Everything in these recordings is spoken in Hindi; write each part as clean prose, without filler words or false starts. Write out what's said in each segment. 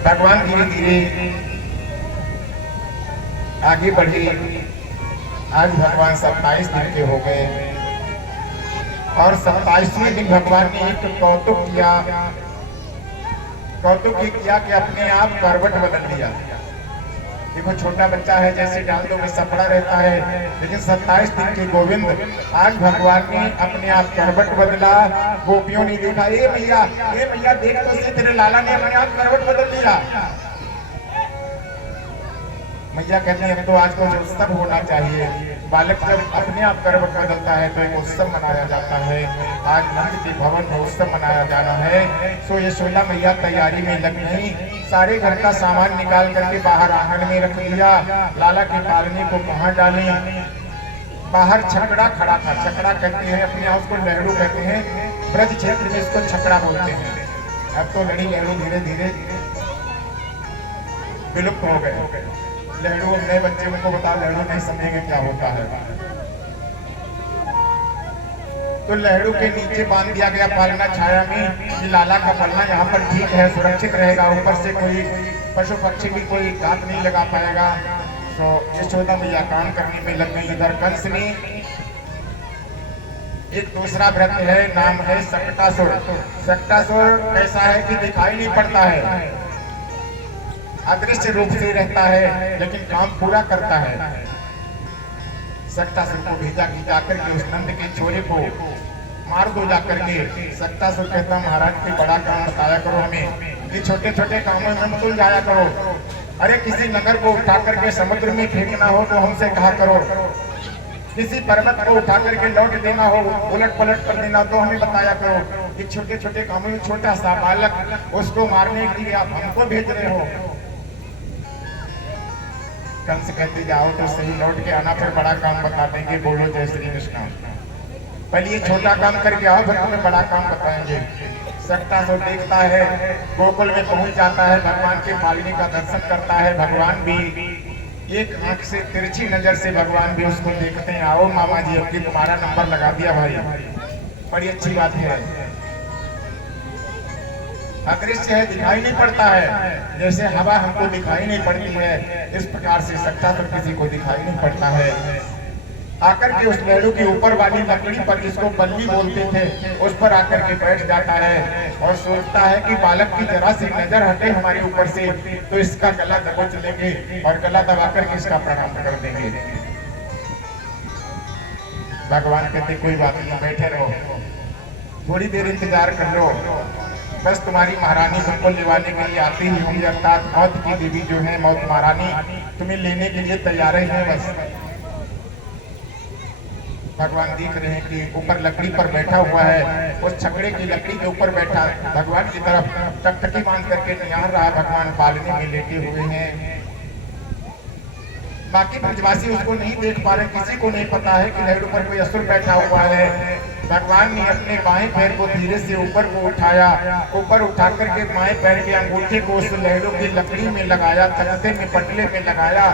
भगवान धीरे धीरे आगे बढ़े। आज भगवान 27 दिन के हो गए और 27वें दिन भगवान ने एक कौतुक किया। कौतुक ये किया कि अपने आप करवट बदल लिया। देखो छोटा बच्चा है, जैसे डाल दो में सपड़ा रहता है, लेकिन 27 दिन के गोविंद आज भगवान ने अपने आप करवट बदला। गोपियों ने देखा, ए मैया देख तो से तेरे लाला ने अपने आप करवट बदल लिया। मैया कहते हैं अब तो आज कुछ उत्सव होना चाहिए। बालक जब अपने आप करवट बदलता है तो एक उत्सव मनाया जाता है। आज नंद के भवन में उत्सव मनाया जाना है। सो यशोदा मैया तैयारी में लग गई। सारे घर का सामान निकाल करके बाहर आंगन में रख लिया। लाला के पालने को बाहर डाली। बाहर छकड़ा खड़ा था। छकड़ा कहते हैं अपने आप को, लहड़ू कहते हैं, ब्रज क्षेत्र में इसको छकड़ा बोलते हैं। अब तो लड़ी लहड़ू धीरे धीरे विलुप्त हो गए। लहड़ू नए बच्चे उनको बताओ, लहड़ू नहीं समझेंगे क्या होता है। तो लहड़ू के नीचे बांध दिया गया पालना छाया में। लाला का पलना यहाँ पर ठीक है, सुरक्षित रहेगा। ऊपर से कोई पशु पक्षी भी कोई घात नहीं लगा पाएगा। तो यशोदा मैया काम करने में लग गई। इधर कंस ने एक दूसरा व्रत है, नाम है सक्टासुर। सक्टासुर ऐसा है कि दिखाई नहीं पड़ता है, अदृश्य रूप से रहता है, लेकिन काम पूरा करता है। सक्टासुर को भेजा कि जाकर के उस नंद के छोरे को मार दो जाकर के। सक्टासुर कहता महाराज कोई बड़ा काम बताया करो हमें, ये छोटे छोटे कामों में मत जाया करो। अरे किसी नगर को उठा करके समुद्र में फेंकना हो तो हमसे कहा करो, किसी पर्वत को उठा करके लौट देना हो, उलट पलट कर देना तो हमें बताया करो। ये छोटे छोटे कामों में छोटा सा बालक, उसको मारने के लिए आप हमको भेज रहे हो। कंस कहते जाओ तो सही, लौट के आना, फिर बड़ा काम बता देंगे। बोलो जय श्री कृष्ण। पहले ये छोटा काम करके आओ, फिर तुम्हें बड़ा काम बताएंगे। सक्टासुर देखता है, गोकुल में पहुंच जाता है, भगवान के पालने का दर्शन करता है। भगवान भी एक आंख से, तिरछी नजर से भगवान भी उसको देखते हैं। आओ मामा जी, अब तुम्हारा नंबर लगा दिया भाई, बड़ी अच्छी बात है। अदृश्य है, दिखाई नहीं पड़ता है। जैसे हवा हमको दिखाई नहीं पड़ती है, इस प्रकार से सक्टासुर किसी को दिखाई नहीं पड़ता है। आकर के उस लहड़ू के ऊपर वाली लकड़ी पर, जिसको बल्ली बोलते थे, उस पर आकर के बैठ जाता है और सोचता है कि बालक की जरा सी नजर हटे हमारे ऊपर से तो इसका गला दबोच लेंगे और गला दबा करके इसका प्रणाम कर देंगे। भगवान कहते कोई बात नहीं, बैठे रहो, थोड़ी देर इंतजार कर लो, बस तुम्हारी महारानी तुमको लेवाने के लिए आती ही होंगी, अर्थात मौत की देवी जो है, मौत महारानी तुम्हें लेने के लिए तैयार है। बस भगवान देख रहे हैं कि ऊपर लकड़ी पर बैठा हुआ है, उस छकड़े की लकड़ी के ऊपर बैठा भगवान की तरफ टकटकी बांध करके निहार रहा। भगवान पालने में लेटे हुए हैं। बाकी ब्रजवासी उसको नहीं देख पा रहे, किसी को नहीं पता है कि लहड़ू पर कोई असुर बैठा हुआ है। भगवान ने अपने बाएं पैर को धीरे से ऊपर को उठाया, ऊपर उठा करके बाएं पैर के अंगूठे को उस लहड़ू की लकड़ी में लगाया, तख्ते में पटले में लगाया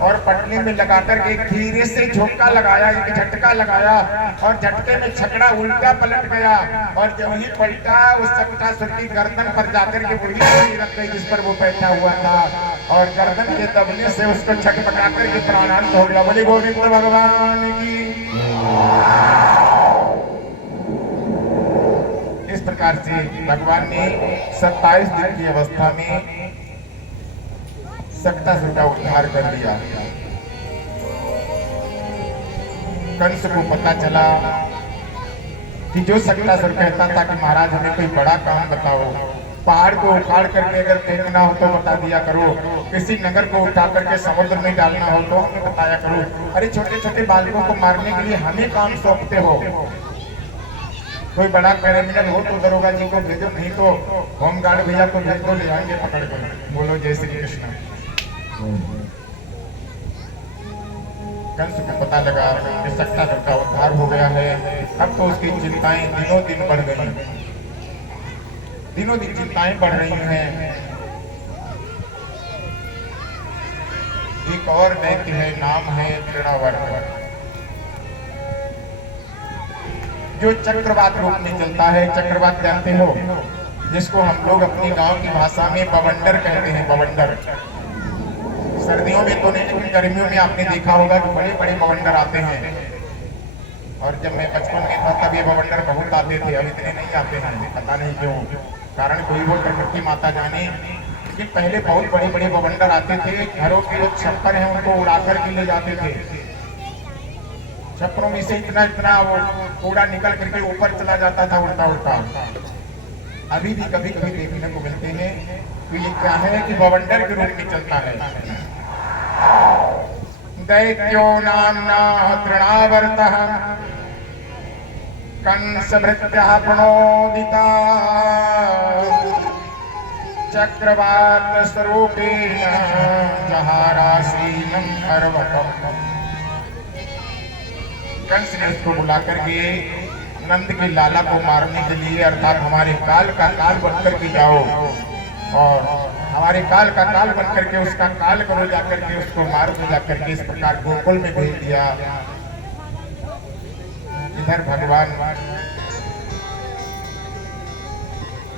और पटले में लगा करके धीरे से झोंका लगाया, एक झटका लगाया और झटके में छकड़ा उल्टा पलट गया और जब ही पलटा उस सक्टासुर की गर्दन पर जाकर के बुढ़ी रख गई जिस पर वो बैठा हुआ था और गर्दन के दबने से उसको छटपटा करके प्राणांत हो गया। बोले गोविंद भगवान की। इस प्रकार से भगवान ने 27 दिन की अवस्था में सक्टासुर का उद्धार कर लिया। कंस को पता चला कि जो सक्टासुर कहता था कि महाराज हमें कोई बड़ा काम बताओ, पहाड़ को उखाड़ करके अगर फेंकना हो तो बता दिया करो, किसी नगर को उठा करके समुद्र में डालना हो तो हमें बताया करो। अरे छोटे छोटे बालकों को मारने के लिए हमें काम सौंपते हो। कोई बड़ा क्रिमिनल हो तो दरोगा जी को भेजो, नहीं तो होमगार्ड भैया को भेज दो, ले आएंगे पकड़ कर। बोलो जय श्री कृष्ण। कंस को पता लगा कि सक्टासुर का उद्धार हो गया है। अब तो उसकी चिंताएं दिनों दिन बढ़ गई, दिनों दिन चिंताएं बढ़ रही हैं। एक और दैत्य है, नाम है तृणावर्त, जो चक्रवात रूप में चलता है। चक्रवात जानते हो, जिसको हम लोग अपने गांव की भाषा में बवंडर कहते हैं। बवंडर सर्दियों में तो नहीं, लेकिन गर्मियों में आपने देखा होगा कि बड़े बड़े बवंडर आते हैं। और जब मैं बचपन में था तब ये बवंडर बहुत आते थे, अब इतने नहीं आते हैं, पता नहीं क्यों, कारण कोई वो प्रकृति माता जाने। लेकिन पहले बहुत बड़े बड़े बवंडर आते थे, घरों के जो छप्पर हैं उनको उड़ा कर के ले जाते थे। छप्परों में से इतना इतना वो कूड़ा निकल करके ऊपर चला जाता था उल्टा उल्टा। अभी भी कभी कभी देखने को मिलते हैं। तो ये क्या है कि बवंडर के रूप में चलता है। दैत्यो नाम्ना तृणावर्तः कंसभृत्यः प्रणोदिता चक्रवात स्वरूपेण जहारासीनं पर्वतम्। कंस ने उसको बुला करके नंद के लाला को मारने के लिए, अर्थात हमारे काल का काल बन करके जाओ और हमारे काल का काल बन करके उसका काल करो, जाकर के उसको मारो जाकर के, इस प्रकार गोकुल में भेज दिया। इधर भगवान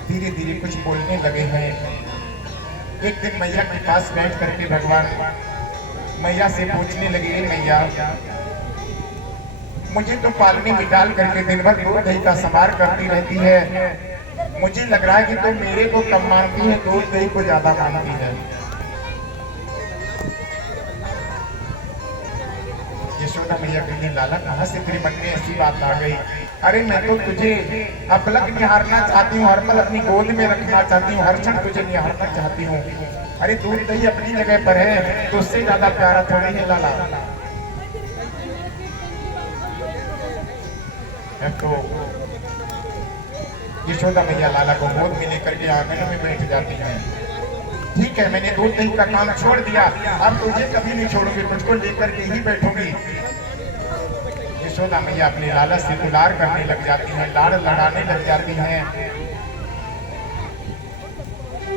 धीरे धीरे कुछ बोलने लगे हैं। एक दिन मैया के पास बैठ करके भगवान मैया से पूछने लगे, मैया मुझे तो पालने में डाल करके दिन भर दूध दही का संभार करती रहती है, मुझे लग रहा है कि तो मेरे को कम मानती है, दूध दही को ज्यादा मानती है। यशोदा मैया कहती, लाला कहाँ से तेरे मन में ऐसी बात आ गई? अरे मैं तो तुझे अपलक निहारना चाहती हूँ, हर पल अपनी गोद में रखना चाहती हूँ, हर क्षण तुझे निहारना चाहती हूँ। अरे दूध दही अपनी जगह पर है, तो उससे ज्यादा प्यारा थोड़ी है लाला। तो यशोदा मैया लाला को गोद में लेकर के आंगन में बैठ जाती हैं। ठीक है, मैंने दूध दही का काम छोड़ दिया, अब तुझे कभी नहीं छोड़ूंगी, तुझको लेकर के ही बैठूंगी। यशोदा मैया अपने लाला से दुलार करने लग जाती हैं, लाड़ लड़ाने लग जाती हैं,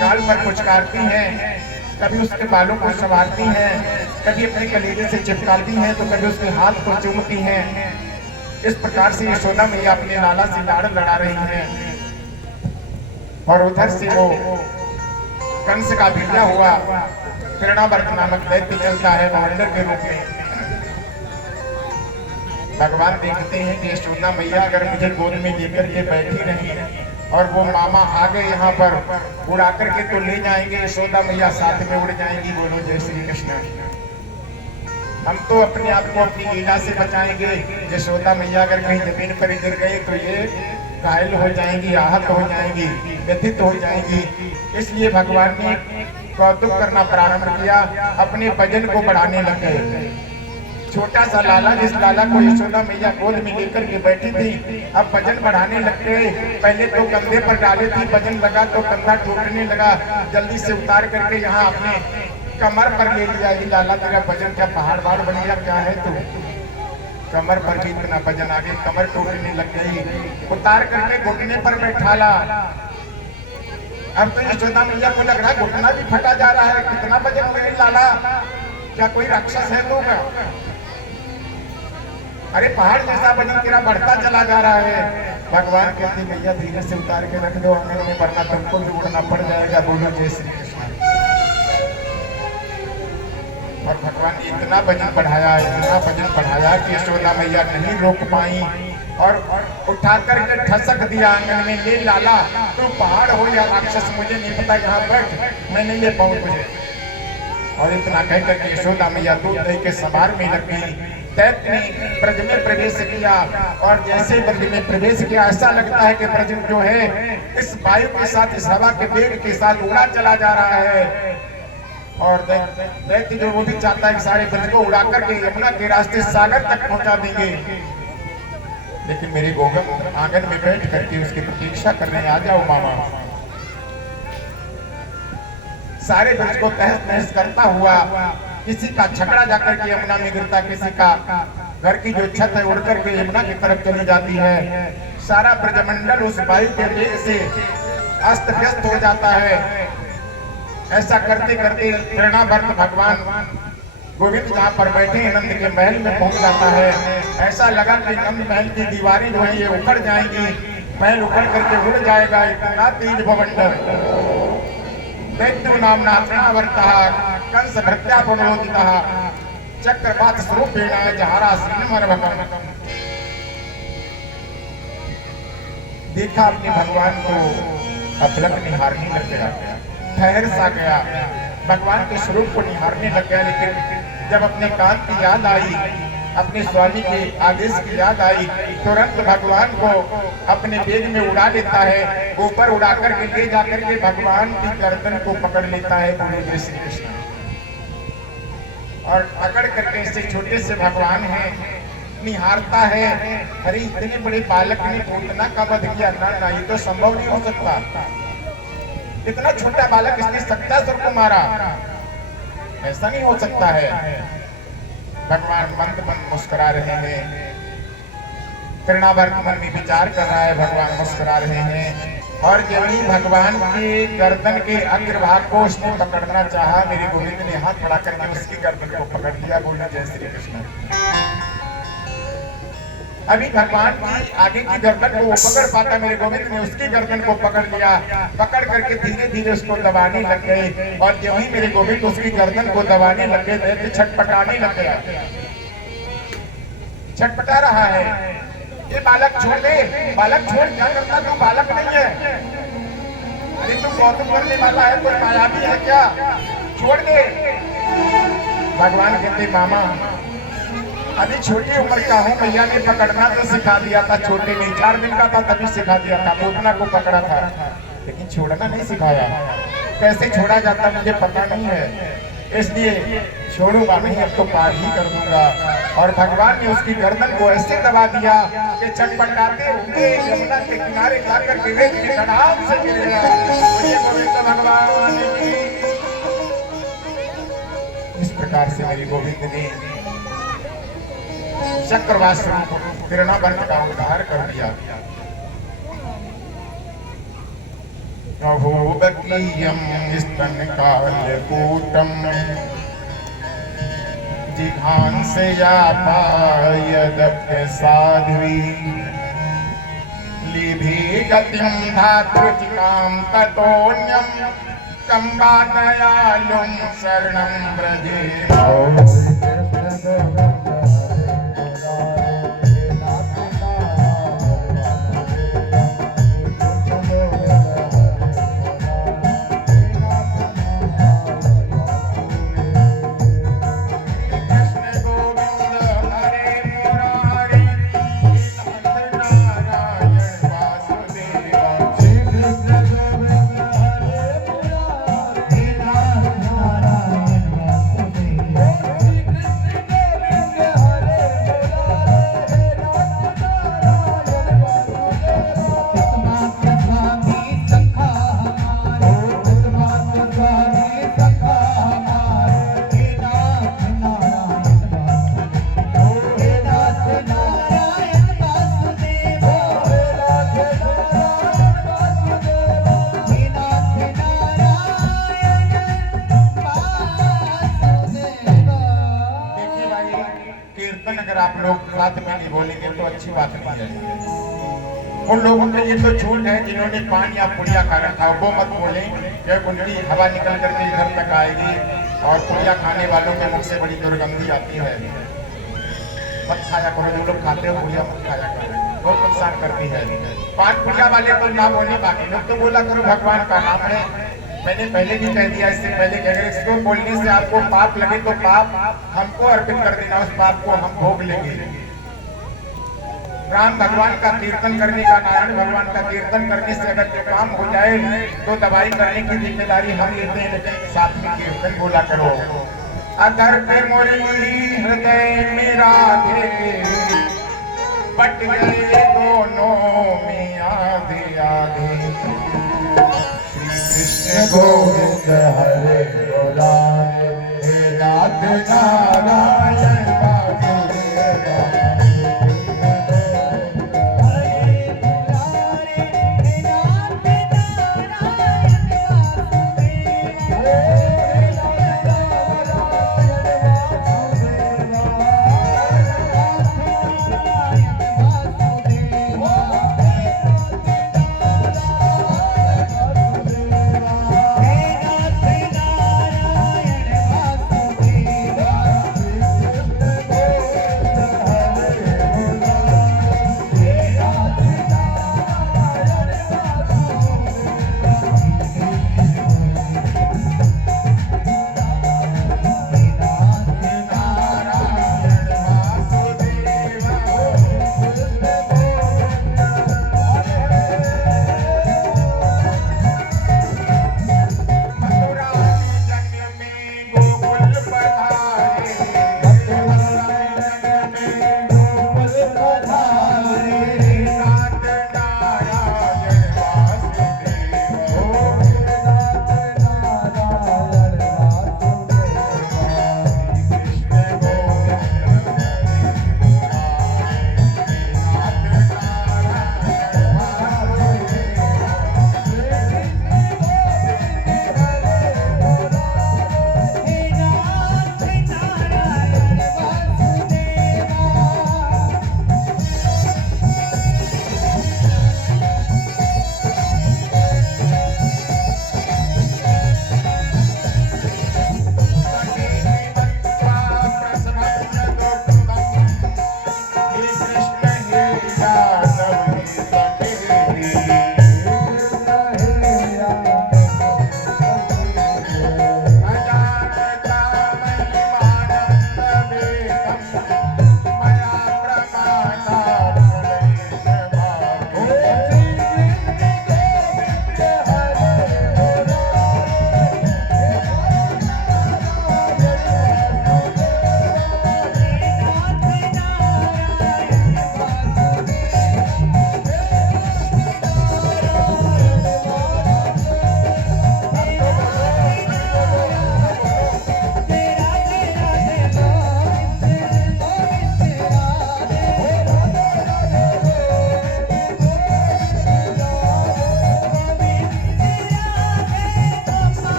गाल पर पुचकारती हैं, कभी उसके बालों को संवारती हैं, कभी अपने कलेजे से चिपकाती हैं, तो कभी उसके हाथ को चूमती हैं। इस प्रकार से यशोदा मैया अपने लाला से लाड़ लड़ा रही हैं। और उधर से वो कंस का भेजा हुआ तृणावर्त नामक दैत्य चलता है बवंडर के रूप में। भगवान देखते हैं कि यशोदा मैया अगर मुझे गोद में लेकर के बैठी रही और वो मामा आ गए यहाँ पर उड़ा करके तो ले जाएंगे, यशोदा मैया साथ में उड़ जाएंगी। बोलो जय श्री कृष्ण। हम तो अपने आप को अपनी लीला से बचाएंगे, यशोदा मैया अगर कहीं जमीन पर गिर गए तो ये घायल हो जाएंगी, आहत हो जाएंगी, व्यथित हो जाएंगी। इसलिए भगवान ने कौतुक करना प्रारंभ किया, अपने वजन को बढ़ाने लग गए। छोटा सा लाला, जिस लाला को यशोदा मैया गोद में लेकर के बैठी थी, अब वजन बढ़ाने लग गए। पहले तो कंधे पर डाले थी, वजन लगा तो कंधा टूटने लगा, जल्दी से उतार करके यहाँ अपने कमर पर ले लिया। ये लाला तेरा वजन क्या पहाड़ बाढ़ बन गया, क्या है तू? कमर पर भी इतना वजन आ गया, कमर टूटने लग गई, उतार करके घुटने पर बैठा ला। अब तो यशोदा मैया को लग रहा है घुटना भी फटा जा रहा है, कितना वजन मेरे लाला, क्या कोई राक्षस है तू? अरे पहाड़ जैसा वजन तेरा बढ़ता चला जा रहा है। भगवान कहते भैया धीरे से उतार के रख दो, वरना तुमको भी उड़ना पड़ जाएगा। बोलो जय श्री कृष्ण। और भगवान ने इतना वजन बढ़ाया, इतना वजन बढ़ाया कि यशोदा मैया नहीं रोक पाई और उठा करके ठसक दिया आंगन में। ले लाला, तू पहाड़ हो या राक्षस मुझे नहीं पता, यहाँ बैठ, मैं नहीं ले पाऊँ तुझे। और इतना कह करके यशोदा मैया दूध दही के सवार में लग गई। दैत्य ने ब्रज में प्रवेश किया और जैसे ब्रज में प्रवेश किया, ऐसा लगता है कि ब्रज जो है इस वायु के साथ, इस हवा के वेग के साथ उड़ा चला जा रहा है। और दैत्य जो वो भी चाहता है कि सारे ब्रज को उड़ा करके यमुना के रास्ते सागर तक पहुंचा देंगे। लेकिन मेरे गोगम आंगन में बैठ करके उसकी प्रतीक्षा कर रहे हैं, आ जाओ मामा। सारे ब्रज को तहस नहस करता हुआ, किसी का छकड़ा जाकर के यमुना में गिरता, किसी का घर की जो छत है उड़ करके यमुना की तरफ चली जाती है। सारा ब्रजमंडल उस वायु के वेग से अस्त व्यस्त हो जाता है। ऐसा करते करते तृणावर्त भगवान गोविंद जहाँ पर बैठे नंद के महल में पहुंच जाता है। ऐसा लगा कि नंद महल की दीवारें जो है ये उखड़ जाएंगी, पैर उखड़ करके उड़ जाएगा, इतना तेज भवंडर। दैत्यु नाम नाथनावर्तः कंस भृत्यापनोदितः चक्रवात स्वरूपेण जहारासीनमर्भकम्। देखा अपने भगवान को, अपलक निहारने लग गया, ठहर सा गया, भगवान के स्वरूप को निहारने लग गया। लेकिन जब अपने कान की याद आई, अपने स्वामी के आदेश की याद आई, तुरंत भगवान को अपने बेग में उड़ा लेता है, ऊपर उड़ा करके ले जाकर के भगवान की गर्दन को पकड़ लेता है। बोले जय श्री कृष्ण। और पकड़ करके ऐसे छोटे से भगवान हैं, निहारता है। अरे इतने बड़े बालक ने पूतना का वध किया, ना ये तो संभव नहीं हो सकता। इतना छोटा बालक इसने सत्तासुर को मारा, ऐसा नहीं हो सकता है। भगवान मंद मंद मुस्कुरा रहे हैं, तृणावर्त मन में विचार कर रहा है, भगवान मुस्कुरा रहे हैं। और जब ही भगवान के गर्दन के अग्रभाग को उसने पकड़ना चाहा, मेरे गोविंद ने हाथ खड़ा करके उसकी गर्दन को पकड़ लिया। बोला जय श्री कृष्ण। अभी भगवान की आगे की गर्दन को वो पकड़ पाता, मेरे गोविंद ने उसकी गर्दन को पकड़ लिया। पकड़ करके धीरे धीरे उसको दबाने लग गए। और जो ही मेरे गोविंद उसकी गर्दन को दबाने लग गए तो छटपटाने लग गया, छटपटा रहा है। ये बालक छोड़ दे, बालक छोड़, क्या करता तू, बालक नहीं है। अरे तू गौतम करने वाला है, कोई मायावी है क्या, छोड़ दे। भगवान कहते मामा अभी छोटी उम्र का हूँ, मैया ने पकड़ना तो सिखा दिया था, छोटे नहीं 4 दिन का था तभी सिखा दिया था, पूतना को पकड़ा था, लेकिन छोड़ना नहीं सिखाया। कैसे छोड़ा जाता मुझे पता नहीं है, इसलिए छोड़ूंगा नहीं, अब तो पार ही कर दूंगा। और भगवान ने उसकी गर्दन को ऐसे दबा दिया कि छटपटाते हुए यमुना के किनारे जाकर विवेक के धड़ाम से गिर गया। भगवान इस प्रकार से मेरे गोविंद ने चक्रवात स्वरूप तृणावर्त का उद्धार कर दिया। अभूवकीयं स्तनकालकूटं जिघांसयापायदप्य साध्वी लिभि गतिं धातृचिकां ततोऽन्यं कम्बा दयालुं शरणं व्रजेम। अगर आप लोग साथ में नहीं बोलेंगे तो अच्छी बात नहीं है। उन लोगों के लिए तो छूट है जिन्होंने पान या पुड़िया खाना था, वो मत बोले कि उनकी हवा निकल करके इधर तक आएगी और पुड़िया खाने वालों के मुख से बड़ी दुर्गंधी आती है। मत खाया करो, जो लोग खाते हो पुड़िया मत खाया करो, बहुत नुकसान करती है। पान पुड़िया वाले को ना बोले, बाकी लोग तो बोला करो भगवान का नाम है। मैंने पहले भी कह दिया, इससे पहले कि अगर इसको बोलने से आपको पाप लगे तो पाप हमको अर्पित कर देना, उस पाप को हम भोग लेंगे। राम भगवान का कीर्तन करने का, नारायण भगवान का कीर्तन करने से अगर जो काम हो जाए तो दवाई करने की जिम्मेदारी हम लेते हैं, लेकिन साथ में कीर्तन बोला करो। अधर पे मुरली हृदय मेरा बट गए दोनों में आधे आधे। कृष्ण गोविंद हरे मुरारे, हे नाथ नारायण वासुदेव।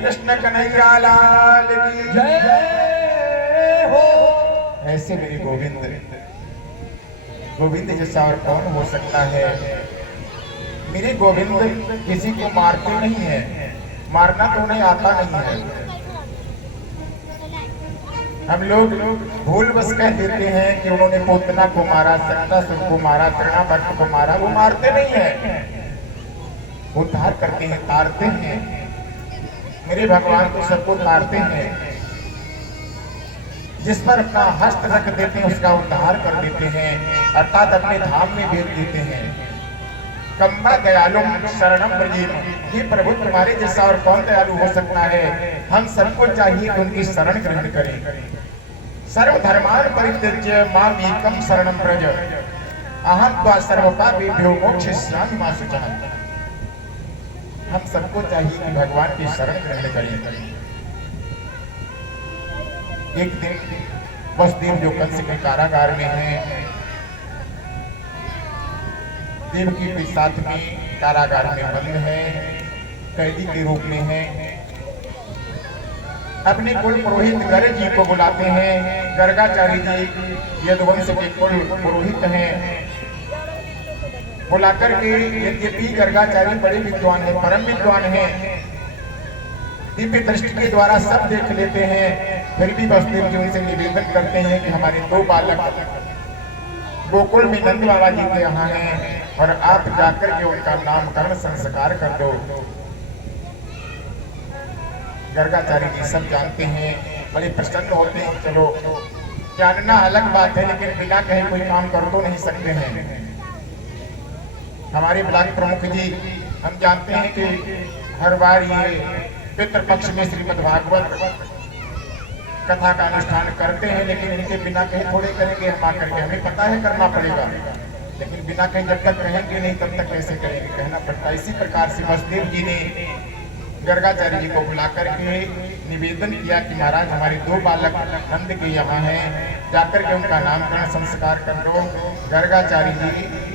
कृष्ण कन्हैया लाल की जय हो। ऐसे मेरे गोविंद, गोविंद जैसा और कौन हो सकता है। मेरे गोविंद किसी को मारते नहीं है, मारना तो उन्हें आता नहीं है। हम लोग भूल बस कह देते हैं कि उन्होंने पोतना को मारा, शक्तासुर को मारा, तृणावर्त को मारा। वो मारते नहीं है, वो तार करते हैं, तारते हैं। मेरे भगवान तो सबको तारते हैं। जिस पर अपना हस्त रख देते हैं उसका उद्धार कर देते हैं, अर्थात अपने धाम में भेज देते हैं। कम्बा दयालु शरणम ब्रजेम, ये प्रभु तुम्हारे जैसा और कौन दयालु हो सकता है। हम सबको चाहिए कि उनकी शरण ग्रहण करें। सर्वधर्मान परित्यज्य माम एकम शरणम ब्रज, अहम त्वा सर्वपापेभ्यो मोक्षयिष्यामि मा शुचः। हम सबको चाहिए कि भगवान की शरण ग्रहण करें। एक दिन वसुदेव जो कंस के कारागार में हैं, देवकी के साथ में कारागार में बंद है, कैदी के रूप में है। अपने कुल पुरोहित गर्ग जी को बुलाते हैं। गर्गाचार्य जी यदुवंश के कुल पुरोहित हैं। बुलाकर के, यद्यपि गर्गाचार्य बड़े विद्वान हैं, परम विद्वान हैं, दिव्य दृष्टि के द्वारा सब देख लेते हैं, फिर भी वसुदेव जी उनसे निवेदन करते हैं कि हमारे दो बालक गोकुल में नंद बाबा जी के यहाँ हैं और आप जाकर के उनका नामकरण संस्कार कर दो। गर्गाचार्य जी सब जानते हैं, बड़े प्रसन्न होते हैं। चलो, जानना अलग बात है, लेकिन बिना कहे कोई काम कर तो नहीं सकते हैं। हमारे ब्लॉक प्रमुख जी, हम जानते हैं कि हर बार ये पितृपक्ष में श्रीमद् भागवत कथा का अनुष्ठान करते हैं, लेकिन इनके बिना कहे थोड़े करेंगे हम आकर के। हमें पता है करना पड़ेगा, लेकिन बिना कहे जब तक रहेंगे नहीं तब तक कैसे करेंगे, कहना पड़ता है। इसी प्रकार से वसुदेव जी ने गर्गाचार्य जी को बुला करके निवेदन किया कि महाराज हमारे दो बालक नंद के यहाँ हैं, जाकर के उनका नामकरण संस्कार कर दो। गर्गाचार्य जी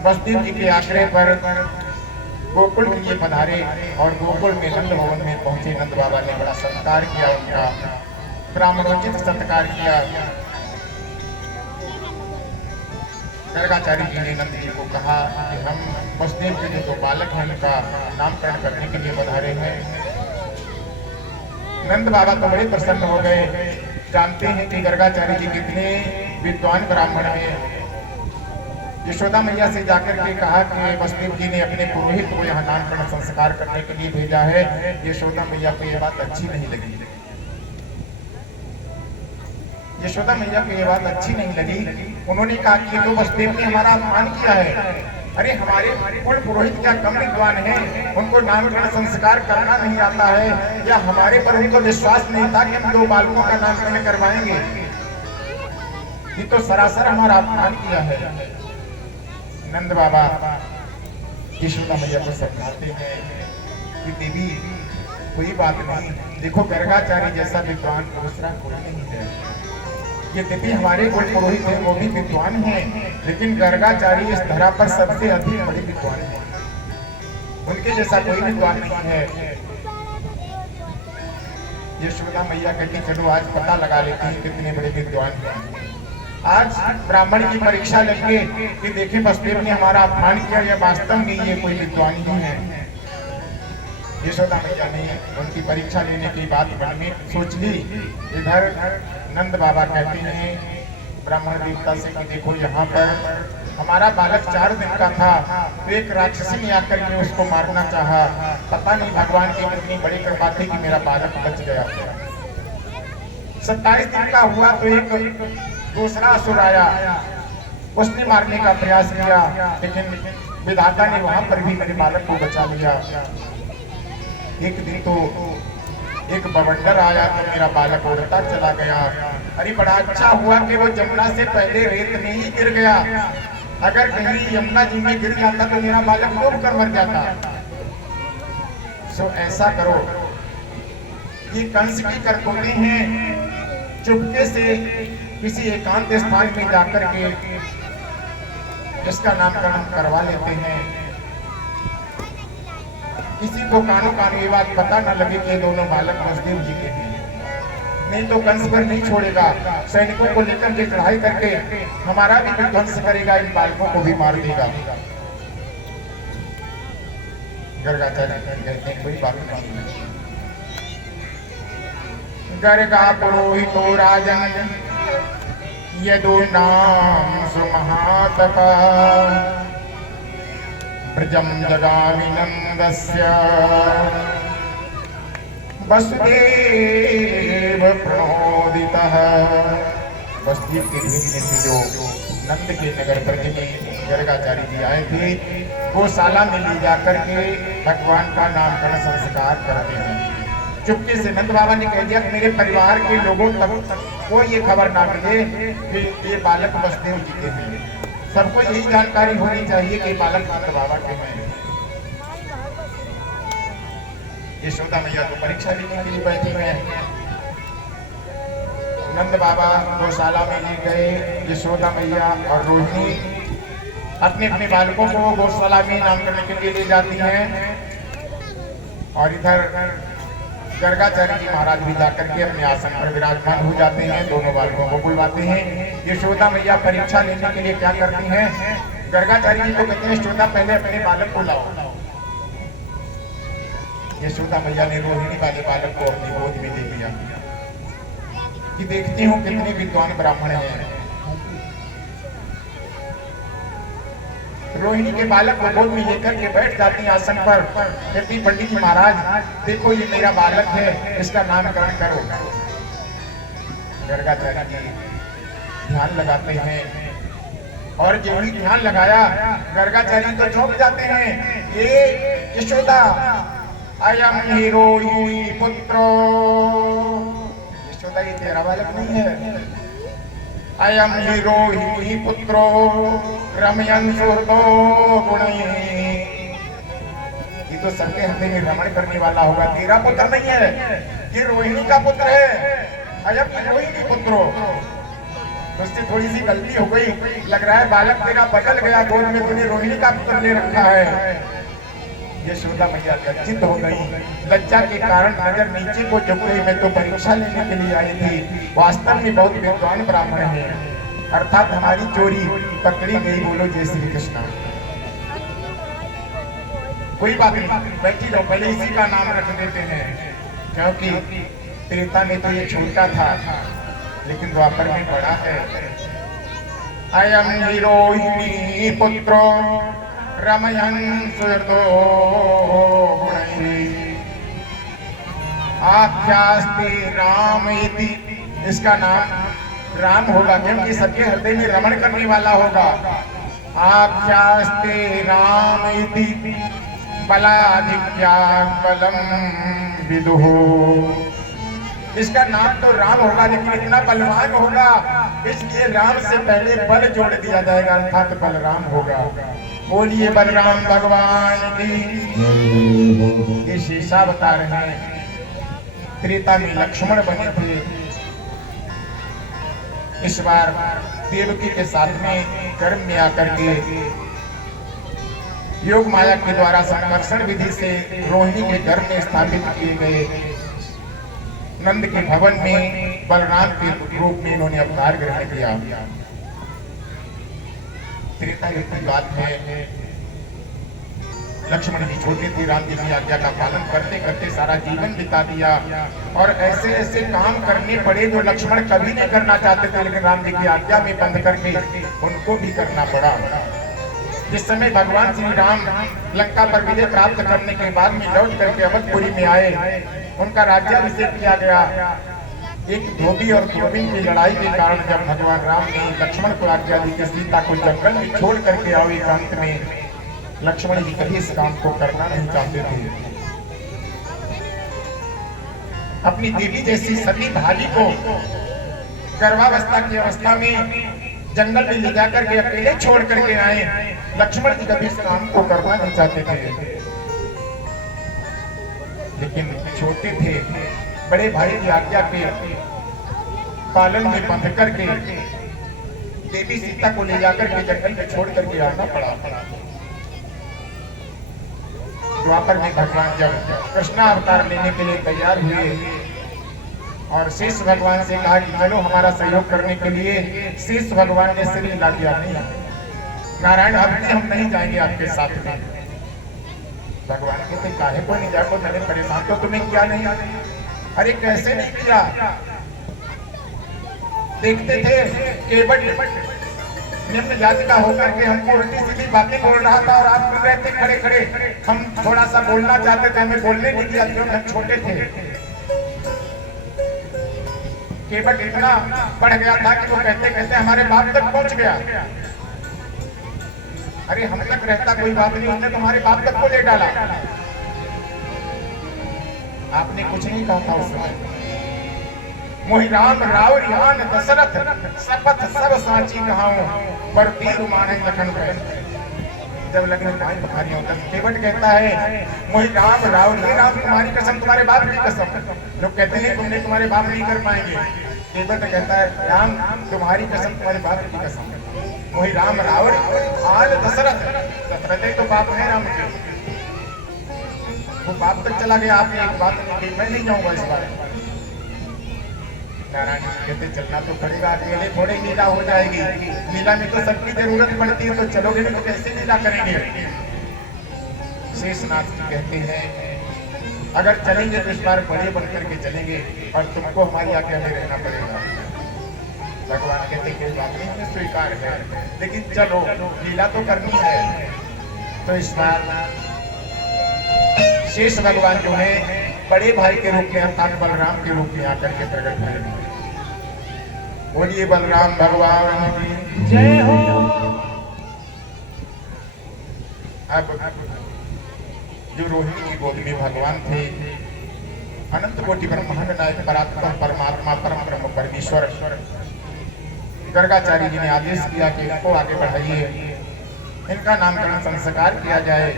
वसुदेव जी के आग्रह पर गोकुल के लिए पधारे और गोकुल में नंद भवन में पहुंचे। नंद बाबा ने बड़ा सत्कार किया, उनका ब्राह्मणोचित सत्कार किया। गर्गाचार्य जी ने नंद जी को कहा कि हम वसुदेव के जो दो बालक हैं उनका नामकरण करने के लिए पधारे हैं। नंद बाबा तो बड़े प्रसन्न हो गए। जानते हैं कि गर्गाचार्य जी कितने विद्वान ब्राह्मण हैं। यशोदा मैया से जाकर के कहा कि वसुदेव जी ने अपने पुरोहित को यहाँ नामकरण संस्कार करने के लिए भेजा है। यशोदा मैया को ये बात अच्छी नहीं लगी। यशोदा मैया को ये बात अच्छी नहीं लगी। उन्होंने कहा कि तो वसुदेव ने हमारा अपमान किया है। अरे हमारे कुल पुरोहित क्या कम विद्वान हैं, उनको नामकरण संस्कार करना नहीं आता है, या हमारे पर उनको विश्वास नहीं था कि हम दो बालकों का नामकरण करवाएंगे। ये तो सरासर हमारा अपमान किया है। नंद बाबा यशोदा मैया को समझाते हैं कि देवी कोई बात नहीं, देखो गर्गाचार्य जैसा विद्वान दूसरा कोई नहीं है। ये देवी हमारे कुल पुरोहित हैं, वो भी विद्वान हैं, लेकिन गर्गाचार्य इस धरा पर सबसे अधिक बड़े विद्वान हैं। उनके जैसा कोई विद्वान नहीं है। यशोदा मैया कहती चलो आज पता लगा लेते हैं कितने बड़े विद्वान हैं। आज ब्राह्मण की परीक्षा लेंगे कि देखें वसुदेव ने हमारा अपमान किया या वास्तव में ये कोई विद्वान ही है। यशोदा मैया ने उनकी परीक्षा लेने की बात मन में सोच ली। इधर नंद बाबा कहते हैं ब्राह्मण देवता से कि देखो यहाँ पर हमारा बालक 4 दिन का था, तो एक राक्षसी ने आकर के उसको मारना चाहा। पता नहीं भगवान की कितनी बड़ी कृपा थी कि मेरा बालक बच गया। 27 दिन का हुआ तो एक दूसरा असुर आया, उसने मारने का प्रयास किया, लेकिन विधाता ने वहां पर भी मेरे बालक को बचा लिया। एक दिन तो एक बवंडर आया तो मेरा बालक उड़ता चला गया। अरे बड़ा अच्छा हुआ कि वो यमुना से पहले रेत में ही गिर गया। अगर कहीं यमुना जी में गिर जाता तो मेरा बालक डूब कर मर जाता। सो ऐसा करो, ये कंस की करतूतें हैं, चुपके से किसी एकांत स्थान में जाकर के इसका नामकरण करवा लेते हैं। किसी को कानों कान ये बात पता न लगे कि ये दोनों बालक वसुदेव जी के हैं। नहीं तो कंस पर नहीं छोड़ेगा, सैनिकों को लेकर के चढ़ाई करके हमारा भी विध्वंस करेगा, इन बालकों को भी मार देगा। गर्गाचार्य कहते हैं कोई बात नहीं है। गर्गा पुरोहितो राजन यदो नाम सुमहातका प्रजम जगामि नंदस्य वसुदेव प्रणोदितः। वसुदेव के निधि जो नंद के नगर ब्रज में गर्गाचार्य जी आए थे, गौशाला में ले जाकर के भगवान का नामकरण संस्कार करते हैं। चुपके से नंद बाबा ने कह दिया कि मेरे परिवार के लोगों तक को ये खबर ना मिले कि ये बालक वसुदेव जी के हैं। सबको यही जानकारी होनी चाहिए कि बालक नंद बाबा के हैं। यशोदा मैया को परीक्षा लेने के लिए बैठी हुए हैं। नंद बाबा गौशाला में ले गए। यशोदा मैया और रोहिणी अपने अपने बालकों को गौशाला में नामकरण के लिए ले जाती हैं, और इधर गर्गाचार्य जी महाराज भी जाकर के अपने आसन पर विराजमान हो जाते हैं। दोनों बालकों को बुलवाते हैं। यशोदा मैया परीक्षा लेने के लिए क्या करती हैं, गर्गाचार्य जी को कहते हैं यशोदा पहले अपने बालक को लाओ। यशोदा मैया ने रोहिणी वाले बालक को अपनी गोद में ले लिया कि देखती हूँ कितने विद्वान ब्राह्मण हैं। रोहिणी के बालक को गोद में लेकर के बैठ जाती है आसन पर। कहती पंडित जी महाराज देखो ये मेरा बालक है, इसका नामकरण करो। गर्गाचार्य जी ध्यान लगाते हैं, और जो ही ध्यान लगाया गर्गाचार्य तो चौंक जाते हैं। ये यशोदा अयम हिरोहि पुत्रो, यशोदा ये तेरा बालक नहीं है। अयम हिरोहि पुत्रो रमयन सुहृदो गुणैः, ये तो सबके हृदय में रमण करने वाला होगा। तेरा पुत्र नहीं है, ये रोहिणी का पुत्र है। अयम हिरोहि पुत्रो, उससे थोड़ी सी गलती हो गई, लग रहा है बालक तेरा बदल गया, गोद में तूने रोहिणी का पुत्र ले रखा है। यशोदा मैया लज्जित हो गई। लज्जा के कारण नजर नीचे को झुक गई। मैं तो परीक्षा लेने के लिए आई थी, वास्तव में बहुत विद्वान ब्राह्मण है, अर्थात हमारी चोरी पकड़ी गई। बोलो जय श्री कृष्ण। कोई बात नहीं, बैठी रहो, पहले इसी का नाम रख देते हैं, क्योंकि त्रेता में तो ये छोटा था, लेकिन द्वापर में बड़ा है। अयम हिरोहिणी पुत्रो रमयन सुहृदो गुणैः आख्यास्ते राम इति, इसका नाम राम होगा क्योंकि सबके हृदय में रमण करने वाला होगा। आख्यास्ते राम इति बलाधिक्या बलम विदुः, इसका नाम तो राम होगा लेकिन इतना बलवान होगा, इसलिए राम से पहले बल जोड़ दिया जाएगा, अर्थात बलराम होगा। बोलिए बलराम भगवान की। ये शीशा बता रहे हैं, त्रेता में लक्ष्मण बने थे, इस बार देवकी के साथ में गर्भ में आकर के योग माया के द्वारा संकर्षण विधि से रोहिणी के गर्भ में स्थापित किए गए। नंद के भवन में बलराम के रूप में इन्होंने अवतार ग्रहण किया। त्रेता युग की बात है, लक्ष्मण जी छोटे थे, राम जी की आज्ञा का पालन करते करते सारा जीवन बिता दिया, और ऐसे ऐसे काम करने पड़े जो लक्ष्मण कभी नहीं करना चाहते थे, लेकिन राम जी की आज्ञा में बंद करके उनको भी करना पड़ा। जिस समय भगवान श्री राम लंका पर विजय प्राप्त करने के बाद में लौट करके अवधपुरी में आए, उनका राज्याभिषेक किया गया। एक धोबी और धोबिन की लड़ाई के कारण जब भगवान राम ने लक्ष्मण को आज्ञा दी कि सीता को जंगल में छोड़ करके आओ, एकांत में, लक्ष्मण जी कभी इस काम को करना नहीं चाहते थे। अपनी देवी जैसी सती भाली को गर्भावस्था की अवस्था में जंगल में ले जाकर के अकेले छोड़ करके आए, लक्ष्मण जी कभी इस काम को करना नहीं चाहते थे, लेकिन छोटे थे, बड़े भाई की आज्ञा के पालन में बंध करके देवी सीता को ले जाकर के जंगल में छोड़ करके आना पड़ा। द्वापर में भगवान जब कृष्णा अवतार लेने के लिए तैयार हुए और शेष भगवान से कहा कि चलो हमारा सहयोग करने के लिए, शेष भगवान ने सिर हिला दिया, नहीं नारायण हम नहीं जाएंगे आपके साथ में। भगवान कहते काहे को नहीं जाको, मैंने परेशान तो तुम्हें किया नहीं। अरे कैसे नहीं किया, देखते थे केवट निम्न जाति का होकर के हमको उल्टी सीधी बातें बोल रहा था और आप सुन रहे थे खड़े खड़े। हम थोड़ा सा बोलना चाहते थे, हमें बोलने नहीं दिया क्यों, हम छोटे थे। केवट इतना बढ़ गया था कि वो कहते कहते हमारे बाप तक पहुंच गया। अरे हम तक रहता कोई बात नहीं, उसने तुम्हारे बाप तक को ले डाला। आपने कुछ नहीं कहा था उस समय। मोहि राम राव रिहान दशरथ शपथ सब साची कहाऊं, पर तीर माने लखन पे। जब लगने पाई पखारी होता केवट कहता है मोहि राम राव नहीं, राम तुम्हारी कसम, तुम्हारे बाप की कसम। लोग कहते हैं तुमने तुम्हारे बाप नहीं कर पाएंगे। केवट कहता है राम तुम्हारी कसम, तुम्हारे बाप की कसम। मोहि राम राव रिहान दशरथ, दशरथ तो बाप है राम के, वो बाप तक चला गया। आपने एक बात नहीं की, मैं नहीं जाऊंगा इस बारे में। नारायण कहते चलना तो पड़ेगा, अकेले थोड़े लीला हो जाएगी, लीला में तो सबकी जरूरत पड़ती है, तो चलोगे नहीं तो कैसे लीला करेंगे। शेषनाथ जी कहते हैं अगर चलेंगे तो इस बार बड़े बन करके चलेंगे और तुमको हमारी आज्ञा में रहना पड़ेगा। भगवान कहते कोई बात नहीं, स्वीकार है, लेकिन चलो लीला तो करनी है। तो इस बार शेष भगवान जो है बड़े भाई के रूप में अर्थात बलराम के रूप में आकर के प्रकट हुए। बोलिए बलराम भगवान की जय हो। अब जो रोहिणी की गोद में भगवान थे, अनंत कोटि ब्रह्मांड नायक परात्पर परमात्मा परम ब्रह्म परमेश्वर, गर्गाचार्य जी ने आदेश किया कि इनको आगे बढ़ाइए, इनका नामकरण संस्कार किया जाए।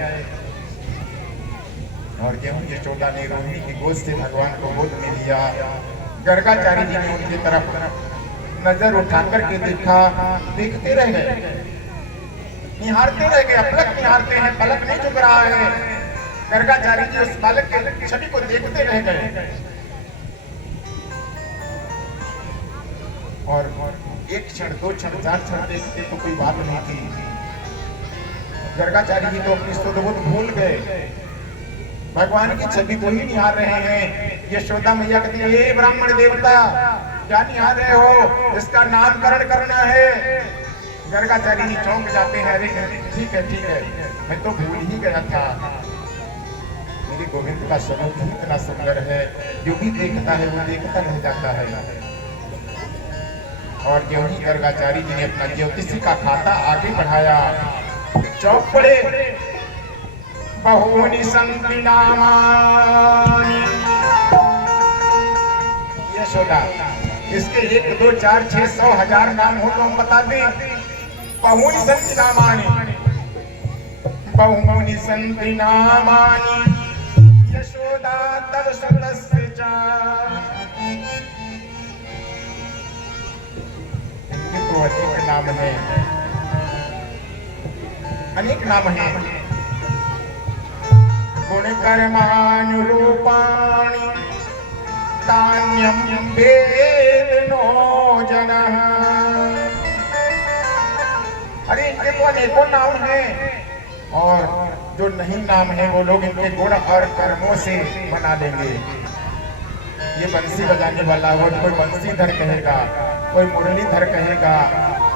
और गेहूं यशोदा ने रोहिणी की गोद से भगवान को गोद में लिया। गर्गाचार्य जी ने उनकी तरफ नजर उठाकर के देखा, देखते रह गए, निहारते रह गए, पलक निहारते हैं, पलक नहीं झुक रहा है। गर्गाचार्य जी उस बालक के छवि को देखते रह गए और एक क्षण, दो क्षण, चार क्षण देखते तो कोई बात नहीं थी। गर्गाचार्य जी तो अपनी स्तुति भूल गए, भगवान की छवि को ही निहार रहे हैं। यशोदा मैया कहती है हे ब्राह्मण देवता क्या निहार रहे हो, इसका नामकरण करना है। गर्गाचार्य जी चौंक जाते हैं, अरे ठीक है, मैं तो भूल ही गया था, मेरे गोविंद का स्वरूप ही इतना सुंदर है, जो भी देखता है वो देखता रह जाता है। और जो ही गर्गाचार्य जी ने अपना ज्योतिषी का खाता आगे बढ़ाया, चौक पड़े बहूनि सन्ति नामानि। यशोदा इसके 1 2 4 6 100 1000 नाम हो तो हम बता दें। बहूनि सन्ति नामानि, बहूनि सन्ति नामानि, यशोदा तव सुतस्य च। इनके तो अनेक नाम है, अनेक नाम है। गुण कर्मानुरूपाणि तान्यं वेद नो जनः। अरे इनके तो अनेकों नाम हैं और जो नहीं नाम है वो लोग इनके गुण और कर्मों से बना लेंगे। ये बंसी बजाने वाला हो तो कोई बंसीधर कहेगा, कोई मुरलीधर कहेगा,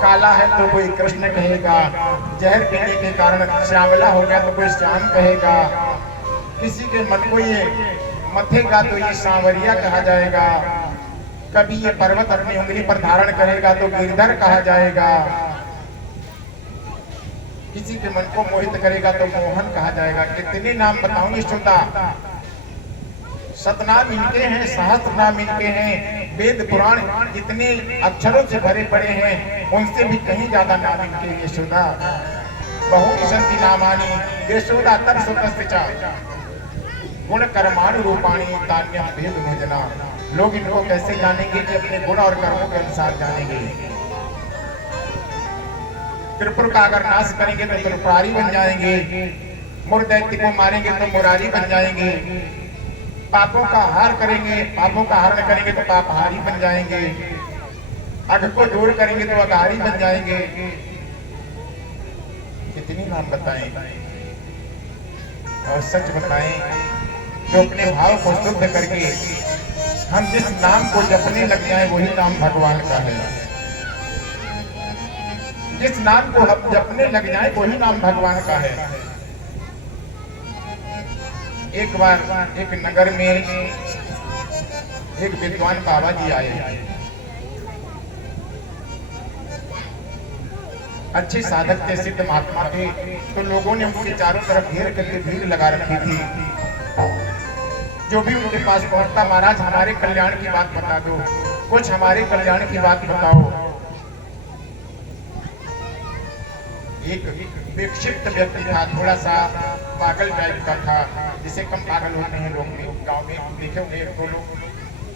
काला है तो कोई कृष्ण कहेगा, जहर पीने के कारण श्यामला हो गया तो कोई श्याम कहेगा, किसी के मन को ये मथेगा तो ये सांवरिया कहा जाएगा, कभी ये पर्वत अपनी उंगली पर धारण करेगा तो गिरधर कहा जाएगा, किसी के मन को मोहित करेगा तो मोहन कहा जाएगा। कितने नाम बताऊं यशोदा, शतनाम इनके हैं, सहस्त्र नाम इनके हैं, वेद पुराण जितने अक्षरों से भरे पड़े हैं उनसे भी कहीं ज्यादा नाम इनके। यशोदा बहूनि सन्ति नामानि, यशोदा तव सुतस्य च। गुण कर्मानुरूपाणि तान्यं भेद नो जना। लोग इनको कैसे जानेंगे कि अपने गुण और कर्मों के अनुसार जानेंगे। त्रिपुर का अगर नाश करेंगे तो त्रिपुरारी बन जाएंगे, मुरदैत्य को मारेंगे तो मुरारी बन जाएंगे, पापों का हार करेंगे, पापों का हरण करेंगे तो पापहारी बन जाएंगे, अघ को दूर करेंगे तो अघारी बन जाएंगे। कितनी नाम बताएं और सच बताएं जो अपने भाव को शुद्ध करके हम जिस नाम को जपने लग जाएं वही नाम भगवान का है। जिस नाम को हम जपने लग जाएं वही नाम भगवान का है। एक बार एक नगर में एक विद्वान बाबा जी आए, अच्छे साधक थे, सिद्ध महात्मा थे। तो लोगों ने उनके चारों तरफ घेर करके भीड़ लगा रखी थी। जो भी उनके पास पहुंचता, महाराज हमारे कल्याण की बात बता दो, कुछ हमारे कल्याण की बात बताओ। एक विक्षिप्त व्यक्ति था, थोड़ा सा पागल टाइप का था, जिसे कम पागल होते हैं लोग गांव में देखे होंगे तो लोग